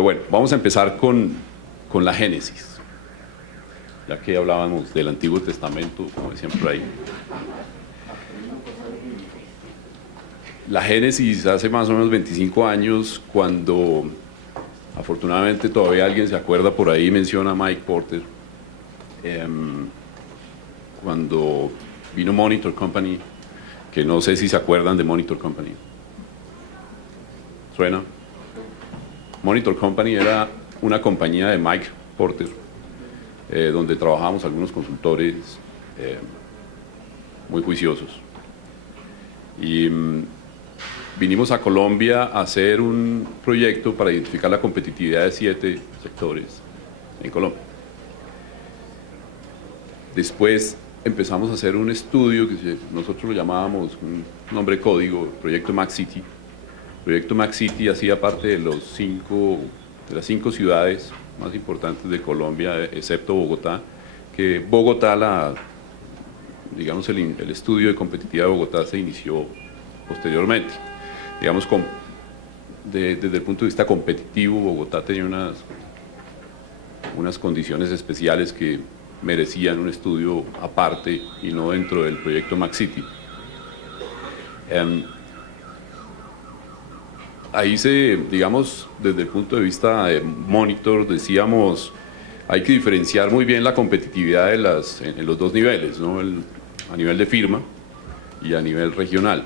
Pero bueno, vamos a empezar con la Génesis, ya que hablábamos del Antiguo Testamento, como decían por ahí. La Génesis hace más o menos 25 años, cuando afortunadamente todavía alguien se acuerda por ahí, menciona a Mike Porter, cuando vino Monitor Company, que no sé si se acuerdan de Monitor Company. ¿Suena? Monitor Company era una compañía de Mike Porter, donde trabajábamos algunos consultores muy juiciosos. Y vinimos a Colombia a hacer un proyecto para identificar la competitividad de 7 sectores en Colombia. Después empezamos a hacer un estudio que nosotros lo llamábamos, un nombre código, Proyecto Mac City. El Proyecto Mac City hacía parte de las 5 ciudades más importantes de Colombia, excepto Bogotá, que Bogotá, digamos, el estudio de competitividad de Bogotá se inició posteriormente. Digamos, desde el punto de vista competitivo, Bogotá tenía unas condiciones especiales que merecían un estudio aparte y no dentro del proyecto Mac City. Ahí digamos, desde el punto de vista de Monitor, decíamos, hay que diferenciar muy bien la competitividad en los dos niveles, ¿no? A nivel de firma y a nivel regional,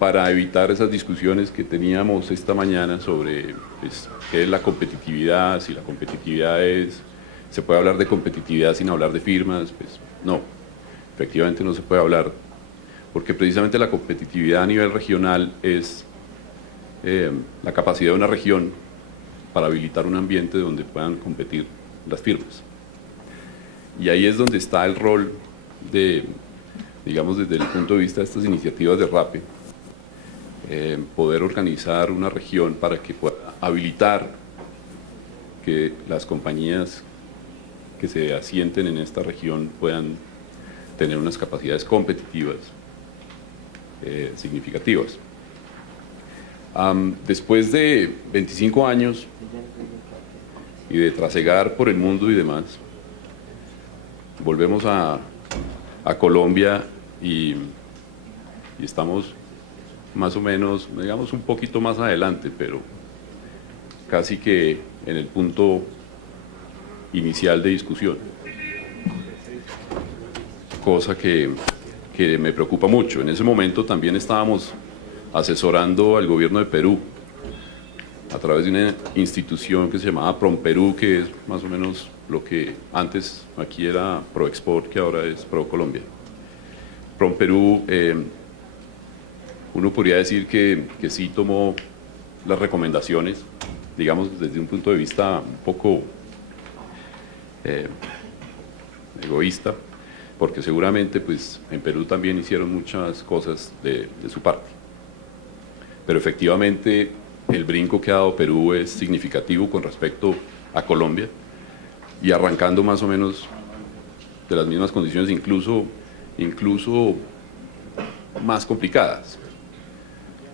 para evitar esas discusiones que teníamos esta mañana sobre pues, qué es la competitividad, si la competitividad se puede hablar de competitividad sin hablar de firmas. Pues no, efectivamente no se puede hablar, porque precisamente la competitividad a nivel regional es la capacidad de una región para habilitar un ambiente donde puedan competir las firmas. Y ahí es donde está el rol digamos, desde el punto de vista de estas iniciativas de RAPE, poder organizar una región para que pueda habilitar que las compañías que se asienten en esta región puedan tener unas capacidades competitivas significativas. Después de 25 años y de trasegar por el mundo y demás, volvemos a Colombia y estamos más o menos, digamos, un poquito más adelante, pero casi que en el punto inicial de discusión, cosa que me preocupa mucho. En ese momento también estábamos asesorando al gobierno de Perú a través de una institución que se llamaba PROMPERÚ, que es más o menos lo que antes aquí era ProExport, que ahora es ProColombia. PROMPERÚ, uno podría decir que sí tomó las recomendaciones, digamos, desde un punto de vista un poco egoísta, porque seguramente pues, en Perú también hicieron muchas cosas de su parte. Pero efectivamente el brinco que ha dado Perú es significativo con respecto a Colombia, y arrancando más o menos de las mismas condiciones, incluso más complicadas.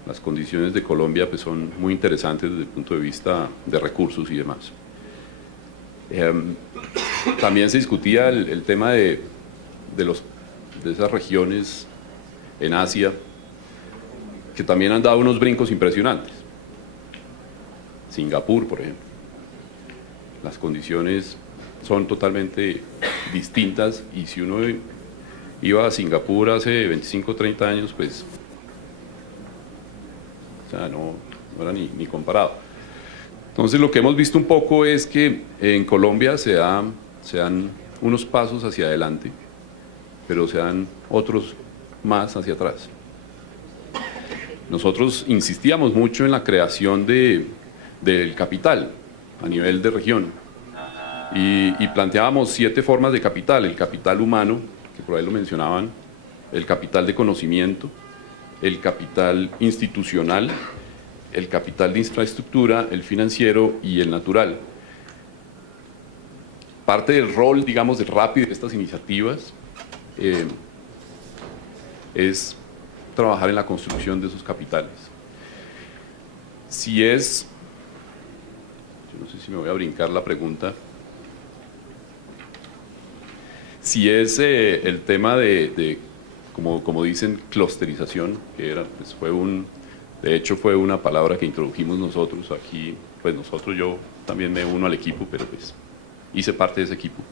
Las condiciones de Colombia pues, son muy interesantes desde el punto de vista de recursos y demás. También se discutía el tema de esas regiones en Asia que también han dado unos brincos impresionantes. Singapur, por ejemplo. Las condiciones son totalmente distintas, y si uno iba a Singapur hace 25 o 30 años, pues o sea, no era ni comparado. Entonces lo que hemos visto un poco es que en Colombia se dan unos pasos hacia adelante, pero se dan otros más hacia atrás. Nosotros insistíamos mucho en la creación del capital a nivel de región, y planteábamos 7 formas de capital: el capital humano, que por ahí lo mencionaban, el capital de conocimiento, el capital institucional, el capital de infraestructura, el financiero y el natural. Parte del rol, digamos, del RAPE de estas iniciativas es trabajar en la construcción de esos capitales. Si es no sé si me voy a brincar la pregunta, si es el tema como dicen, clusterización, que era, pues de hecho fue una palabra que introdujimos nosotros aquí, pues nosotros, yo también me uno al equipo, pero pues hice parte de ese equipo.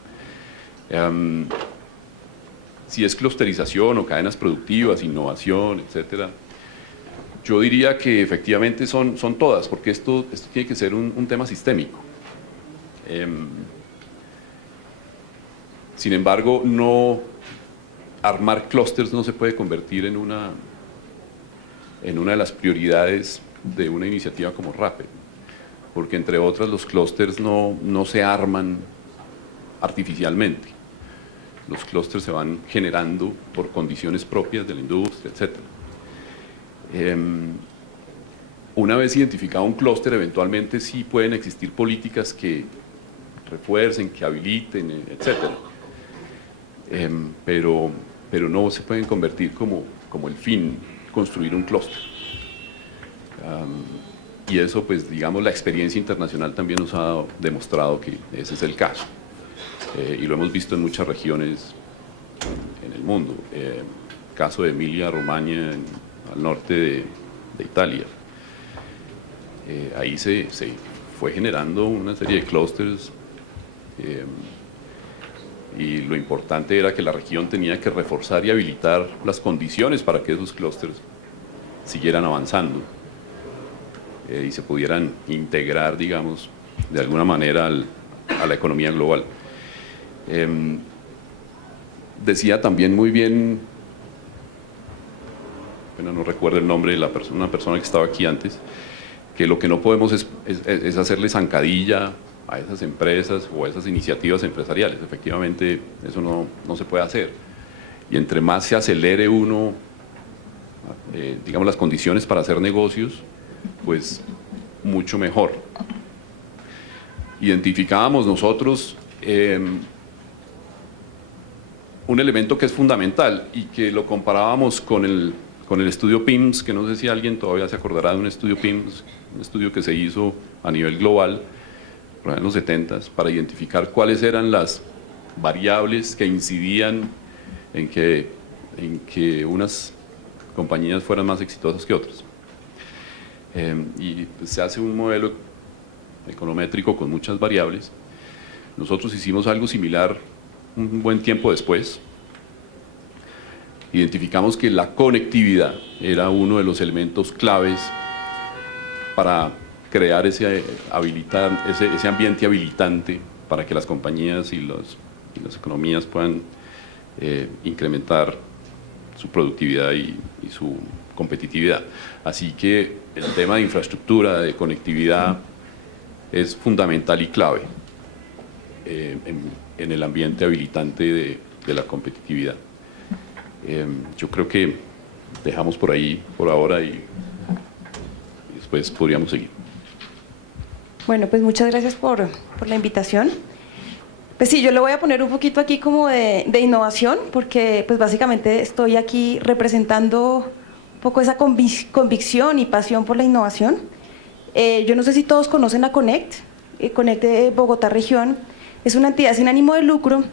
Si es clusterización o cadenas productivas, innovación, etcétera, yo diría que efectivamente son todas, porque esto tiene que ser un tema sistémico. Sin embargo, armar clústeres no se puede convertir en una de las prioridades de una iniciativa como RAPE, porque entre otras los clústeres no se arman artificialmente. Los clústeres se van generando por condiciones propias de la industria, etc. Una vez identificado un clúster, eventualmente sí pueden existir políticas que refuercen, que habiliten, etc. Pero no se pueden convertir como el fin, construir un clúster. Y eso, pues digamos, la experiencia internacional también nos ha demostrado que ese es el caso. Y lo hemos visto en muchas regiones en el mundo. Caso de Emilia-Romagna, al norte de Italia. Ahí se fue generando una serie de clústeres y lo importante era que la región tenía que reforzar y habilitar las condiciones para que esos clústeres siguieran avanzando y se pudieran integrar, digamos, de alguna manera a la economía global. Decía también muy bien, bueno, no recuerdo el nombre de una persona que estaba aquí antes, que lo que no podemos es hacerle zancadilla a esas empresas o a esas iniciativas empresariales. Efectivamente, eso no se puede hacer. Y entre más se acelere uno, digamos, las condiciones para hacer negocios, pues mucho mejor. Identificábamos nosotros un elemento que es fundamental y que lo comparábamos con el estudio PIMS, que no sé si alguien todavía se acordará de un estudio PIMS, un estudio que se hizo a nivel global en los 70s para identificar cuáles eran las variables que incidían en que unas compañías fueran más exitosas que otras. Y pues, se hace un modelo econométrico con muchas variables. Nosotros hicimos algo similar un buen tiempo después. Identificamos que la conectividad era uno de los elementos claves para crear ese ambiente habilitante para que las compañías y las economías puedan incrementar su productividad y su competitividad. Así que el tema de infraestructura, de conectividad, es fundamental y clave en el ambiente habilitante de la competitividad. Yo creo que dejamos por ahí por ahora y después podríamos seguir. Bueno, pues muchas gracias por la invitación. Pues sí, yo le voy a poner un poquito aquí como de innovación, porque pues básicamente estoy aquí representando un poco esa convicción y pasión por la innovación. Yo no sé si todos conocen a Connect. Connect de Bogotá Región es una entidad sin ánimo de lucro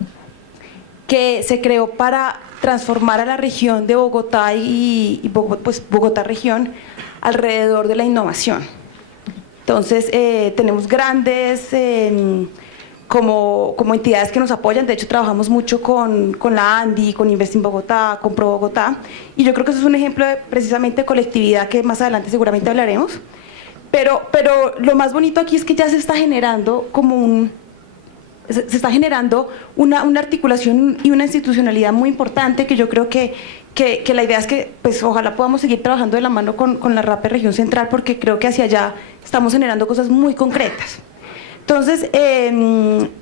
que se creó para transformar a la región de Bogotá y pues Bogotá Región alrededor de la innovación. Entonces, tenemos grandes como entidades que nos apoyan. De hecho, trabajamos mucho con la ANDI, con Invest in Bogotá, con Pro Bogotá, y yo creo que eso es un ejemplo precisamente de colectividad que más adelante seguramente hablaremos. Pero lo más bonito aquí es que ya se está generando una articulación y una institucionalidad muy importante, que yo creo que la idea es que pues ojalá podamos seguir trabajando de la mano con la RAPE Región Central, porque creo que hacia allá estamos generando cosas muy concretas. Entonces,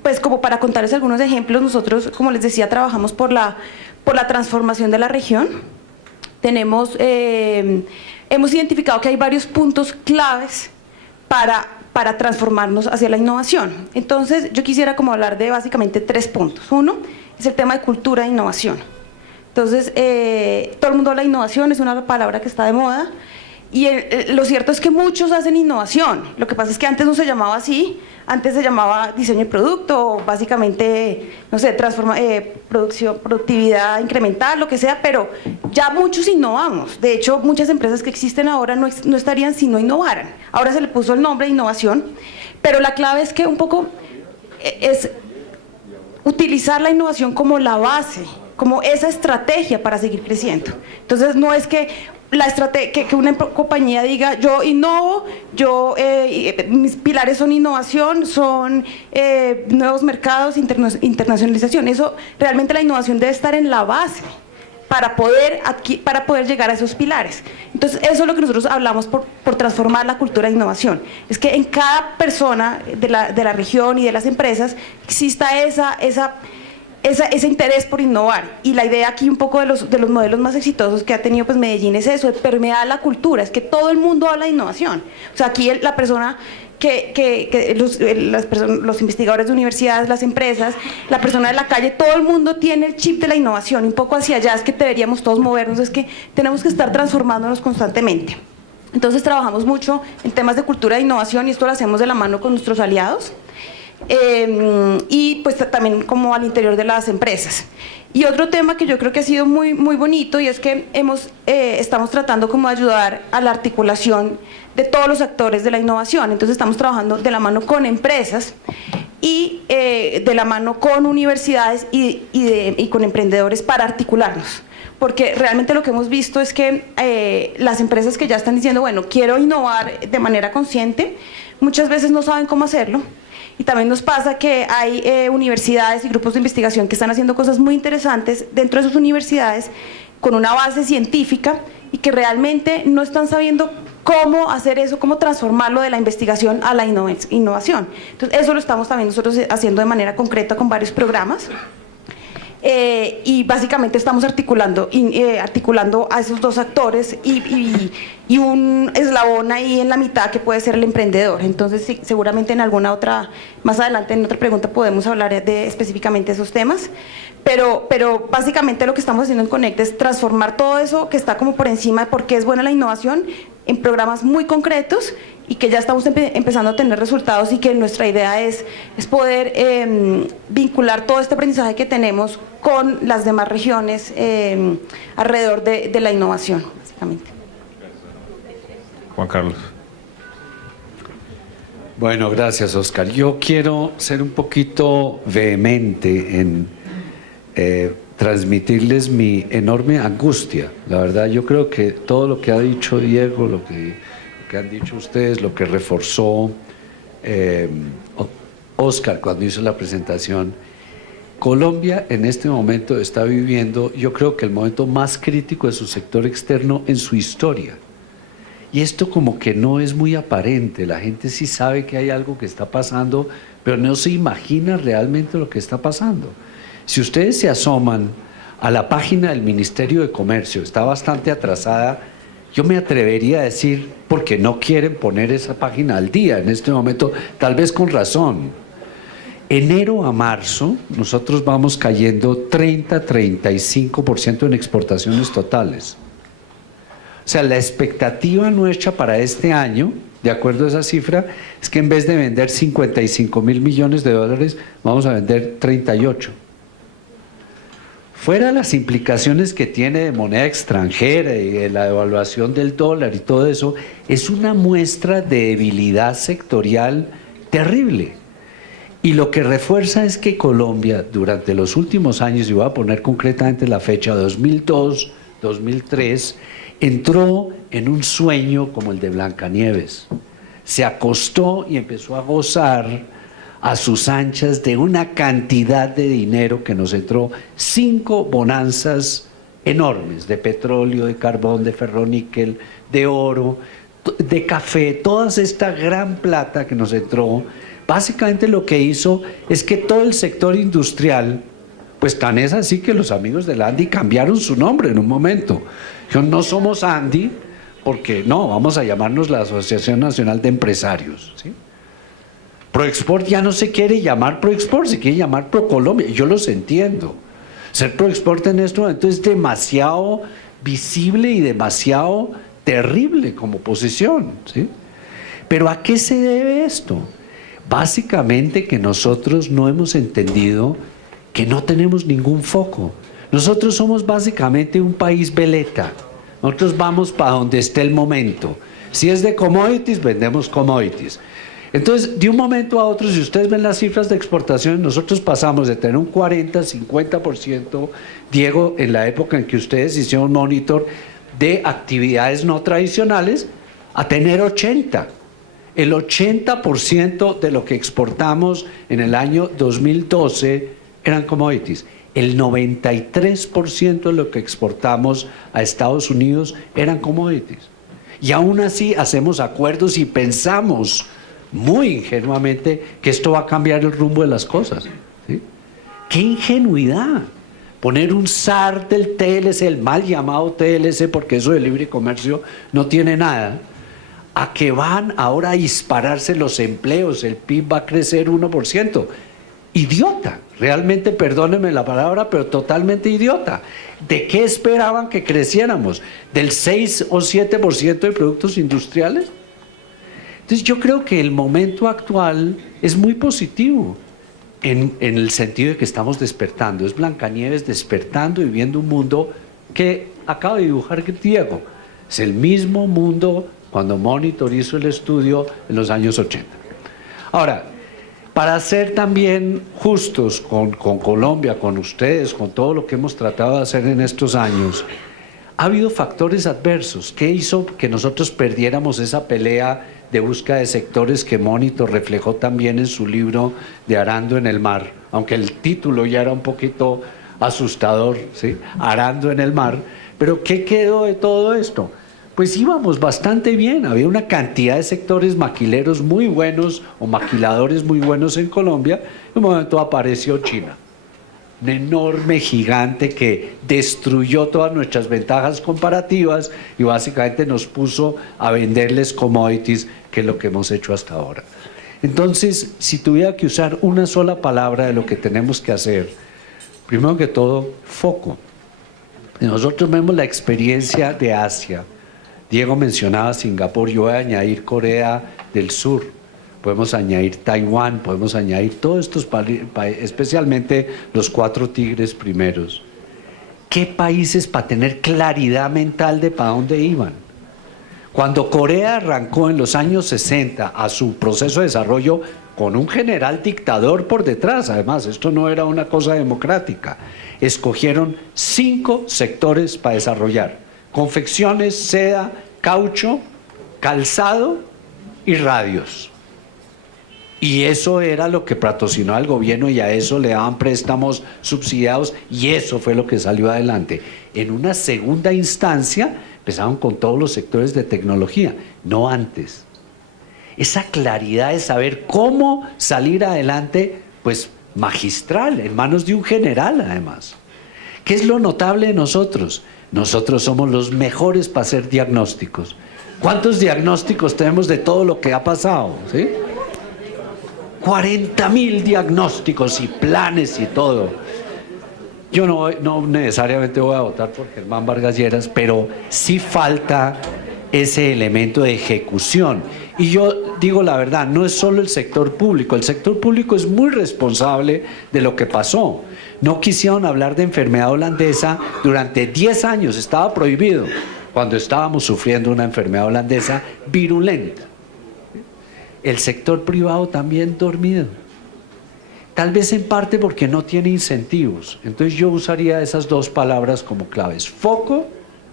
pues como para contarles algunos ejemplos, nosotros, como les decía, trabajamos por la transformación de la región. Hemos identificado que hay varios puntos claves para transformarnos hacia la innovación. Entonces, yo quisiera como hablar de básicamente 3 puntos. Uno es el tema de cultura e innovación. Entonces, todo el mundo habla de innovación, es una palabra que está de moda, Y lo cierto es que muchos hacen innovación. Lo que pasa es que antes no se llamaba así, antes se llamaba diseño de producto, o básicamente, no sé, productividad incremental, lo que sea, pero ya muchos innovamos. De hecho, muchas empresas que existen ahora no estarían si no innovaran. Ahora se le puso el nombre de innovación, pero la clave es que un poco es utilizar la innovación como la base, como esa estrategia para seguir creciendo. Entonces, no es que que una compañía diga, yo innovo, mis pilares son innovación, son nuevos mercados, internacionalización. Eso, realmente la innovación debe estar en la base para poder llegar a esos pilares. Entonces, eso es lo que nosotros hablamos por transformar la cultura de innovación. Es que en cada persona de la región y de las empresas exista ese interés por innovar. Y la idea aquí un poco de los modelos más exitosos que ha tenido pues Medellín es eso, de permear la cultura, es que todo el mundo habla de innovación. O sea, aquí la persona los investigadores de universidades, las empresas, la persona de la calle, todo el mundo tiene el chip de la innovación, un poco hacia allá es que deberíamos todos movernos, es que tenemos que estar transformándonos constantemente. Entonces trabajamos mucho en temas de cultura de innovación y esto lo hacemos de la mano con nuestros aliados. Y pues también como al interior de las empresas. Y otro tema que yo creo que ha sido muy, muy bonito y es que estamos tratando como de ayudar a la articulación de todos los actores de la innovación. Entonces estamos trabajando de la mano con empresas y de la mano con universidades y con emprendedores para articularnos. Porque realmente lo que hemos visto es que las empresas que ya están diciendo, bueno, quiero innovar de manera consciente, muchas veces no saben cómo hacerlo. Y también nos pasa que hay universidades y grupos de investigación que están haciendo cosas muy interesantes dentro de sus universidades con una base científica y que realmente no están sabiendo cómo hacer eso, cómo transformarlo de la investigación a la innovación. Entonces, eso lo estamos también nosotros haciendo de manera concreta con varios programas. Y básicamente estamos articulando a esos dos actores y un eslabón ahí en la mitad que puede ser el emprendedor. Entonces sí, seguramente en alguna otra, más adelante en otra pregunta podemos hablar específicamente de esos temas, pero básicamente lo que estamos haciendo en Conect es transformar todo eso que está como por encima de por qué es buena la innovación en programas muy concretos y que ya estamos empezando a tener resultados y que nuestra idea es poder vincular todo este aprendizaje que tenemos con las demás regiones alrededor de la innovación, básicamente. Juan Carlos. Bueno, gracias, Oscar. Yo quiero ser un poquito vehemente en transmitirles mi enorme angustia. La verdad, yo creo que todo lo que ha dicho Diego, lo que han dicho ustedes, lo que reforzó Oscar cuando hizo la presentación, Colombia en este momento está viviendo, yo creo que el momento más crítico de su sector externo en su historia. Y esto como que no es muy aparente, la gente sí sabe que hay algo que está pasando, pero no se imagina realmente lo que está pasando. Si ustedes se asoman a la página del Ministerio de Comercio, está bastante atrasada, yo me atrevería a decir, porque no quieren poner esa página al día en este momento, tal vez con razón. Enero a marzo, nosotros vamos cayendo 30-35% en exportaciones totales. O sea, la expectativa nuestra para este año, de acuerdo a esa cifra, es que en vez de vender 55.000 millones de dólares, vamos a vender 38. Fuera las implicaciones que tiene de moneda extranjera y de la devaluación del dólar y todo eso, es una muestra de debilidad sectorial terrible. Y lo que refuerza es que Colombia, durante los últimos años, y voy a poner concretamente la fecha, 2002, 2003, entró en un sueño como el de Blancanieves. Se acostó y empezó a gozar a sus anchas de una cantidad de dinero que nos entró, 5 bonanzas enormes de petróleo, de carbón, de ferroníquel, de oro, de café, toda esta gran plata que nos entró. Básicamente lo que hizo es que todo el sector industrial, pues tan es así que los amigos del Andy cambiaron su nombre en un momento. Dijeron, no somos Andy, porque no, vamos a llamarnos la Asociación Nacional de Empresarios, ¿sí? Proexport ya no se quiere llamar Proexport, se quiere llamar Procolombia. Yo los entiendo. Ser Proexport en este momento es demasiado visible y demasiado terrible como posición, ¿sí? Pero ¿a qué se debe esto? Básicamente que nosotros no hemos entendido que no tenemos ningún foco. Nosotros somos básicamente un país veleta. Nosotros vamos para donde esté el momento. Si es de commodities, vendemos commodities. Entonces, de un momento a otro, si ustedes ven las cifras de exportación, nosotros pasamos de tener un 40, 50%, Diego, en la época en que ustedes hicieron monitor, de actividades no tradicionales, a tener 80%. El 80% de lo que exportamos en el año 2012 eran commodities. El 93% de lo que exportamos a Estados Unidos eran commodities. Y aún así hacemos acuerdos y pensamos muy ingenuamente que esto va a cambiar el rumbo de las cosas, ¿sí? ¡Qué ingenuidad! Poner un SAR del TLC, el mal llamado TLC, porque eso de libre comercio no tiene nada, a que van ahora a dispararse los empleos, el PIB va a crecer 1%. Idiota, realmente, perdónenme la palabra, pero totalmente idiota. ¿De qué esperaban que creciéramos? ¿Del 6 o 7% de productos industriales? Entonces yo creo que el momento actual es muy positivo en el sentido de que estamos despertando. Es Blancanieves despertando y viendo un mundo que acaba de dibujar Diego. Es el mismo mundo cuando Monitor hizo el estudio en los años 80. Ahora, para ser también justos con Colombia, con ustedes, con todo lo que hemos tratado de hacer en estos años, ha habido factores adversos. ¿Qué hizo que nosotros perdiéramos esa pelea de búsqueda de sectores que Monitor reflejó también en su libro de Arando en el Mar? Aunque el título ya era un poquito asustador, ¿sí? Arando en el Mar. Pero ¿qué quedó de todo esto? Pues íbamos bastante bien, había una cantidad de sectores maquileros muy buenos o maquiladores muy buenos en Colombia. En un momento apareció China, un enorme gigante que destruyó todas nuestras ventajas comparativas y básicamente nos puso a venderles commodities, que es lo que hemos hecho hasta ahora. Entonces, si tuviera que usar una sola palabra de lo que tenemos que hacer, primero que todo, foco. Nosotros vemos la experiencia de Asia. Diego mencionaba Singapur, yo voy a añadir Corea del Sur, podemos añadir Taiwán, podemos añadir todos estos países, especialmente los 4 tigres primeros. ¿Qué países para tener claridad mental de para dónde iban? Cuando Corea arrancó en los años 60 a su proceso de desarrollo con un general dictador por detrás, además, esto no era una cosa democrática, escogieron 5 sectores para desarrollar: confecciones, seda, caucho, calzado y radios. Y eso era lo que patrocinó al gobierno y a eso le daban préstamos subsidiados y eso fue lo que salió adelante. En una segunda instancia empezaron con todos los sectores de tecnología, no antes. Esa claridad de saber cómo salir adelante, pues magistral, en manos de un general además. ¿Qué es lo notable de nosotros? Nosotros somos los mejores para hacer diagnósticos. ¿Cuántos diagnósticos tenemos de todo lo que ha pasado? ¿Sí? 40.000 diagnósticos y planes y todo. Yo no necesariamente voy a votar por Germán Vargas Lleras, pero sí falta ese elemento de ejecución. Y yo digo la verdad, no es solo el sector público es muy responsable de lo que pasó. No quisieron hablar de enfermedad holandesa durante 10 años, estaba prohibido, cuando estábamos sufriendo una enfermedad holandesa virulenta. El sector privado también dormido, tal vez en parte porque no tiene incentivos. Entonces yo usaría esas 2 palabras como claves: foco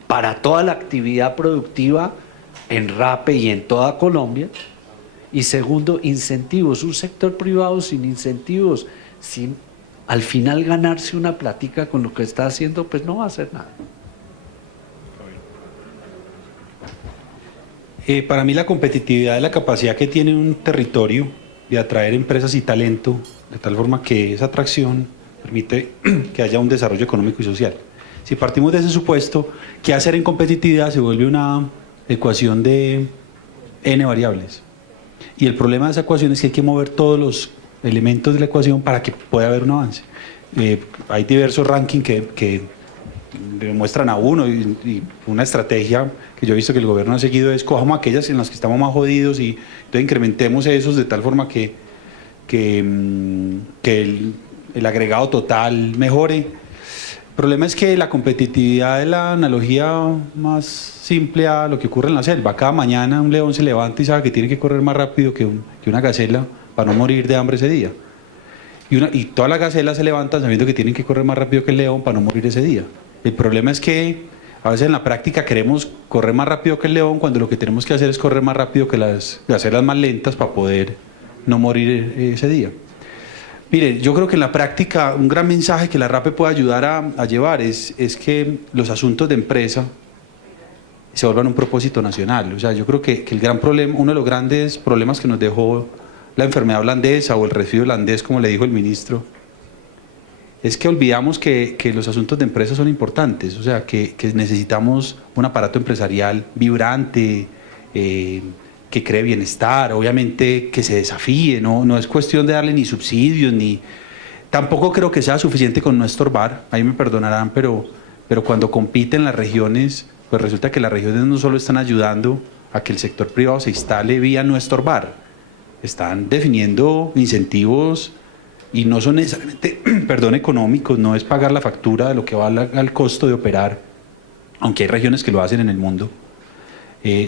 para toda la actividad productiva en RAPE y en toda Colombia, y segundo, incentivos. Un sector privado sin incentivos, sin al final ganarse una platica con lo que está haciendo, pues no va a hacer nada. Para mí la competitividad es la capacidad que tiene un territorio de atraer empresas y talento, de tal forma que esa atracción permite que haya un desarrollo económico y social. Si partimos de ese supuesto, ¿qué hacer en competitividad? Se vuelve una ecuación de n variables. Y el problema de esa ecuación es que hay que mover todos los elementos de la ecuación para que pueda haber un avance. Hay diversos rankings que le muestran a uno y una estrategia que yo he visto que el gobierno ha seguido es cojamos aquellas en las que estamos más jodidos y entonces incrementemos esos de tal forma que el agregado total mejore. El problema es que la competitividad es la analogía más simple a lo que ocurre en la selva. Cada mañana un león se levanta y sabe que tiene que correr más rápido que una gacela para no morir de hambre ese día. Y todas las gacelas se levantan sabiendo que tienen que correr más rápido que el león para no morir ese día. El problema es que a veces en la práctica queremos correr más rápido que el león cuando lo que tenemos que hacer es correr más rápido que las gacelas más lentas para poder no morir ese día. Mire, yo creo que en la práctica un gran mensaje que la RAPE puede ayudar a llevar es que los asuntos de empresa se vuelvan un propósito nacional. O sea, yo creo que el gran problema, uno de los grandes problemas que nos dejó la enfermedad holandesa o el resfrío holandés, como le dijo el ministro, es que olvidamos que los asuntos de empresa son importantes, o sea, que necesitamos un aparato empresarial vibrante, que cree bienestar, obviamente que se desafíe, no es cuestión de darle ni subsidios, ni tampoco creo que sea suficiente con no estorbar, ahí me perdonarán, pero cuando compiten las regiones, pues resulta que las regiones no solo están ayudando a que el sector privado se instale vía no estorbar, están definiendo incentivos y no son necesariamente, perdón, económicos, no es pagar la factura de lo que va al costo de operar, aunque hay regiones que lo hacen en el mundo,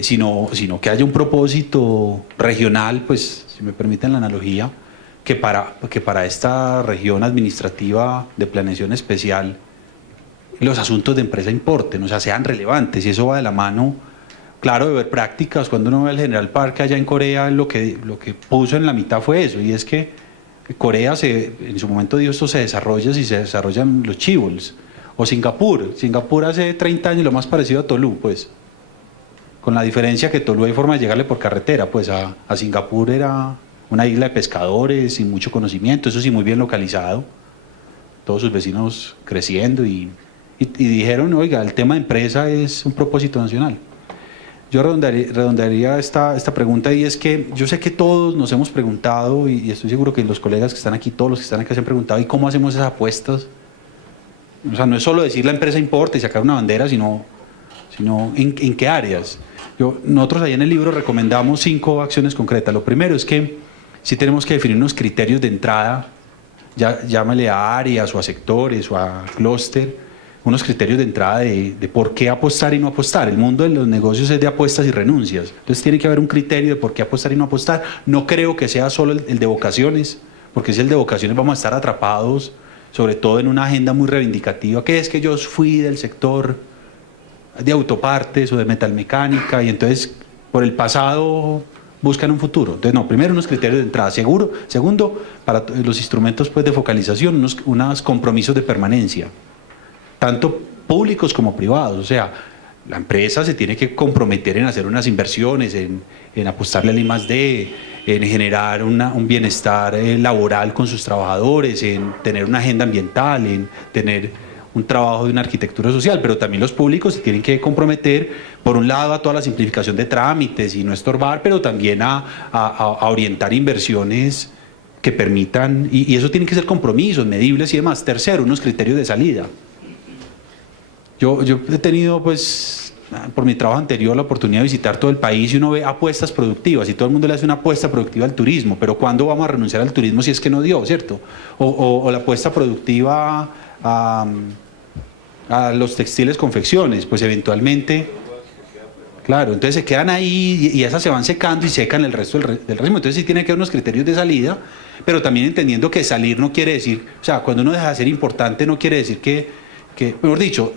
sino que haya un propósito regional, pues, si me permiten la analogía, que para esta región administrativa de planeación especial los asuntos de empresa importen, o sea, sean relevantes, y eso va de la mano, claro, de ver prácticas. Cuando uno ve el General Park allá en Corea, lo que puso en la mitad fue eso, y es que Corea en su momento dijo esto se desarrolla si se desarrollan los chivols, o Singapur hace 30 años lo más parecido a Tolú, pues, con la diferencia que Tolú hay forma de llegarle por carretera, pues a Singapur era una isla de pescadores sin mucho conocimiento, eso sí muy bien localizado, todos sus vecinos creciendo y dijeron, oiga, el tema de empresa es un propósito nacional. Yo redondearía esta pregunta, y es que yo sé que todos nos hemos preguntado, y estoy seguro que los colegas que están aquí, todos los que están aquí se han preguntado, ¿y cómo hacemos esas apuestas? O sea, no es solo decir la empresa importa y sacar una bandera, sino en qué áreas. Nosotros ahí en el libro recomendamos 5 acciones concretas. Lo primero es que sí tenemos que definir unos criterios de entrada, llámale a áreas o a sectores o a clúster, unos criterios de entrada de por qué apostar y no apostar. El mundo de los negocios es de apuestas y renuncias, entonces tiene que haber un criterio de por qué apostar y no apostar. No creo que sea solo el de vocaciones, porque si el de vocaciones vamos a estar atrapados, sobre todo en una agenda muy reivindicativa, que es que yo fui del sector de autopartes o de metalmecánica, y entonces por el pasado buscan un futuro. Entonces no, primero unos criterios de entrada, segundo, para los instrumentos pues de focalización, unos compromisos de permanencia, tanto públicos como privados. O sea, la empresa se tiene que comprometer en hacer unas inversiones, en apostarle al I+D, en generar un bienestar laboral con sus trabajadores, en tener una agenda ambiental, en tener un trabajo de una arquitectura social, pero también los públicos se tienen que comprometer, por un lado, a toda la simplificación de trámites y no estorbar, pero también a orientar inversiones que permitan, y eso tienen que ser compromisos, medibles y demás. Tercero, unos criterios de salida. Yo he tenido, pues, por mi trabajo anterior, la oportunidad de visitar todo el país, y uno ve apuestas productivas y todo el mundo le hace una apuesta productiva al turismo, pero ¿cuándo vamos a renunciar al turismo si es que no dio, cierto? O la apuesta productiva a los textiles, confecciones, pues eventualmente, claro, entonces se quedan ahí y esas se van secando y secan el resto del régimen. Entonces sí tiene que haber unos criterios de salida, pero también entendiendo que salir no quiere decir, o sea, cuando uno deja de ser importante no quiere decir que mejor dicho,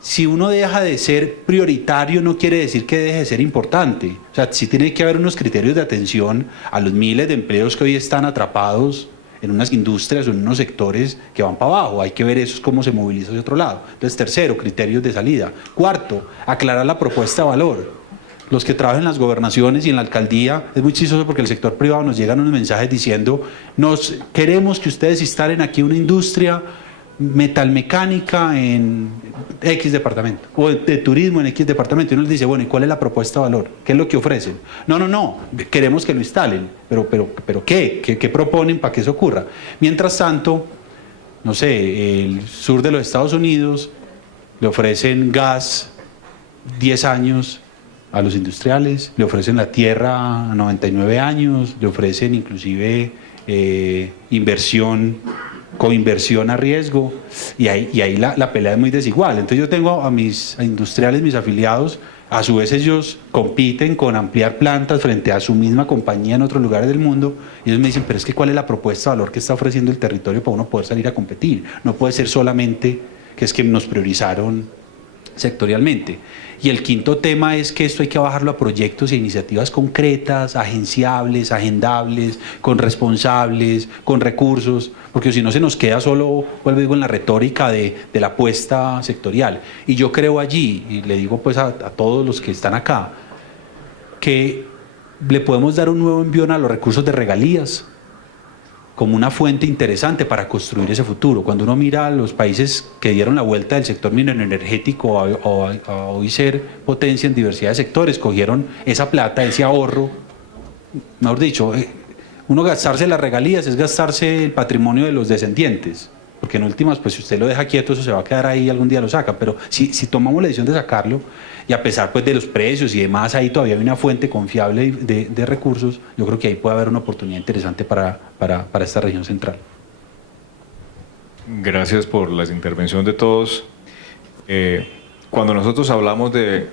si uno deja de ser prioritario no quiere decir que deje de ser importante. O sea, sí tiene que haber unos criterios de atención a los miles de empleos que hoy están atrapados en unas industrias o en unos sectores que van para abajo. Hay que ver eso, cómo se moviliza hacia otro lado. Entonces, tercero, criterios de salida. Cuarto, aclarar la propuesta de valor. Los que trabajan en las gobernaciones y en la alcaldía, es muy chistoso porque el sector privado nos llegan unos mensajes diciendo, queremos que ustedes instalen aquí una industria metalmecánica en X departamento, o de turismo en X departamento, y uno les dice, bueno, ¿y cuál es la propuesta de valor? ¿Qué es lo que ofrecen? No, queremos que lo instalen, pero ¿qué proponen para que eso ocurra? Mientras tanto, no sé, el sur de los Estados Unidos, le ofrecen gas 10 años a los industriales, le ofrecen la tierra a 99 años, le ofrecen inclusive inversión, coinversión a riesgo, y ahí la pelea es muy desigual. Entonces yo tengo a mis industriales, mis afiliados, a su vez ellos compiten con ampliar plantas frente a su misma compañía en otros lugares del mundo, y ellos me dicen, pero es que ¿cuál es la propuesta de valor que está ofreciendo el territorio para uno poder salir a competir? No puede ser solamente que es que nos priorizaron sectorialmente. Y el quinto tema es que esto hay que bajarlo a proyectos e iniciativas concretas, agenciables, agendables, con responsables, con recursos, porque si no se nos queda solo, vuelvo digo, en la retórica de la apuesta sectorial. Y yo creo allí, y le digo pues a todos los que están acá, que le podemos dar un nuevo envión a los recursos de regalías como una fuente interesante para construir ese futuro. Cuando uno mira a los países que dieron la vuelta del sector minero energético a hoy ser potencia en diversidad de sectores, cogieron esa plata, ese ahorro, mejor dicho, uno gastarse las regalías es gastarse el patrimonio de los descendientes, porque en últimas, pues si usted lo deja quieto, eso se va a quedar ahí, algún día lo saca, pero si tomamos la decisión de sacarlo, y a pesar pues de los precios y demás, ahí todavía hay una fuente confiable de recursos, yo creo que ahí puede haber una oportunidad interesante para esta región central. Gracias por la intervención de todos. Cuando nosotros hablamos de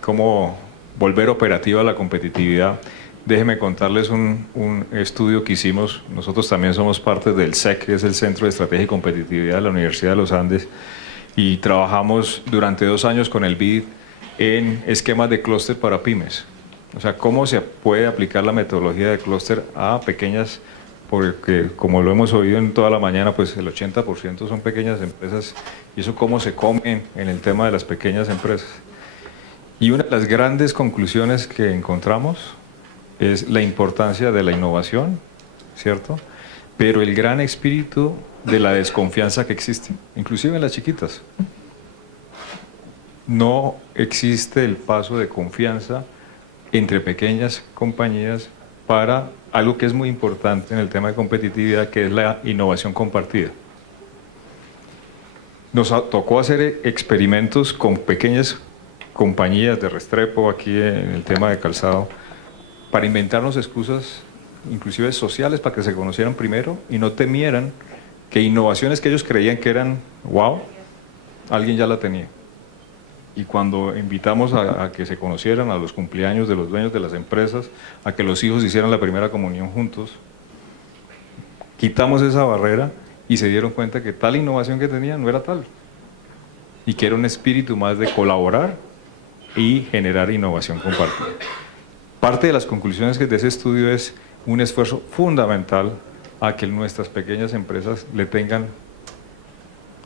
cómo volver operativa la competitividad, déjenme contarles un estudio que hicimos. Nosotros también somos parte del CEC, que es el Centro de Estrategia y Competitividad de la Universidad de los Andes, y trabajamos durante 2 años con el BID en esquemas de clúster para pymes. O sea, cómo se puede aplicar la metodología de clúster a pequeñas, porque como lo hemos oído en toda la mañana, pues el 80% son pequeñas empresas, y eso cómo se come en el tema de las pequeñas empresas. Y una de las grandes conclusiones que encontramos es la importancia de la innovación, ¿cierto? Pero el gran espíritu de la desconfianza que existe, inclusive en las chiquitas. No existe el paso de confianza entre pequeñas compañías para algo que es muy importante en el tema de competitividad, que es la innovación compartida. Nos tocó hacer experimentos con pequeñas compañías de Restrepo aquí en el tema de calzado, para inventarnos excusas, inclusive sociales, para que se conocieran primero y no temieran que innovaciones que ellos creían que eran wow, alguien ya la tenía. Y cuando invitamos a que se conocieran, a los cumpleaños de los dueños de las empresas, a que los hijos hicieran la primera comunión juntos, quitamos esa barrera y se dieron cuenta que tal innovación que tenían no era tal, y que era un espíritu más de colaborar y generar innovación compartida. Parte de las conclusiones de ese estudio es un esfuerzo fundamental a que nuestras pequeñas empresas le tengan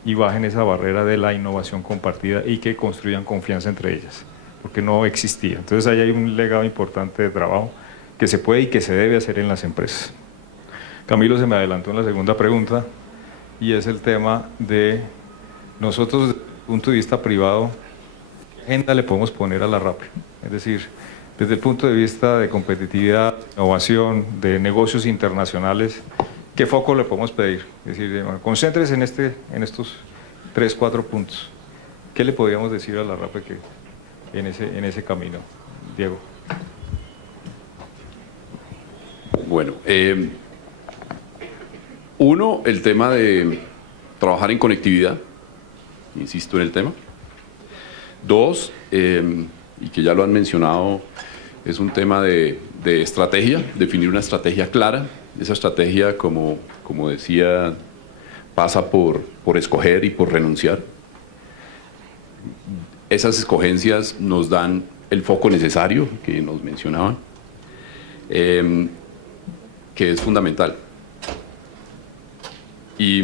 y bajen esa barrera de la innovación compartida y que construyan confianza entre ellas, porque no existía. Entonces ahí hay un legado importante de trabajo que se puede y que se debe hacer en las empresas. Camilo se me adelantó en la segunda pregunta, y es el tema de nosotros desde el punto de vista privado, ¿qué agenda le podemos poner a la RAPE? Es decir, desde el punto de vista de competitividad, innovación, de negocios internacionales, ¿qué foco le podemos pedir? Es decir, bueno, concéntrese en estos 3, 4 puntos. ¿Qué le podríamos decir a la RAPE en ese camino? Diego. Bueno, uno, el tema de trabajar en conectividad, insisto en el tema. 2, y que ya lo han mencionado, es un tema de estrategia, definir una estrategia clara. Esa estrategia, como decía, pasa por escoger y por renunciar. Esas escogencias nos dan el foco necesario que nos mencionaban, que es fundamental. Y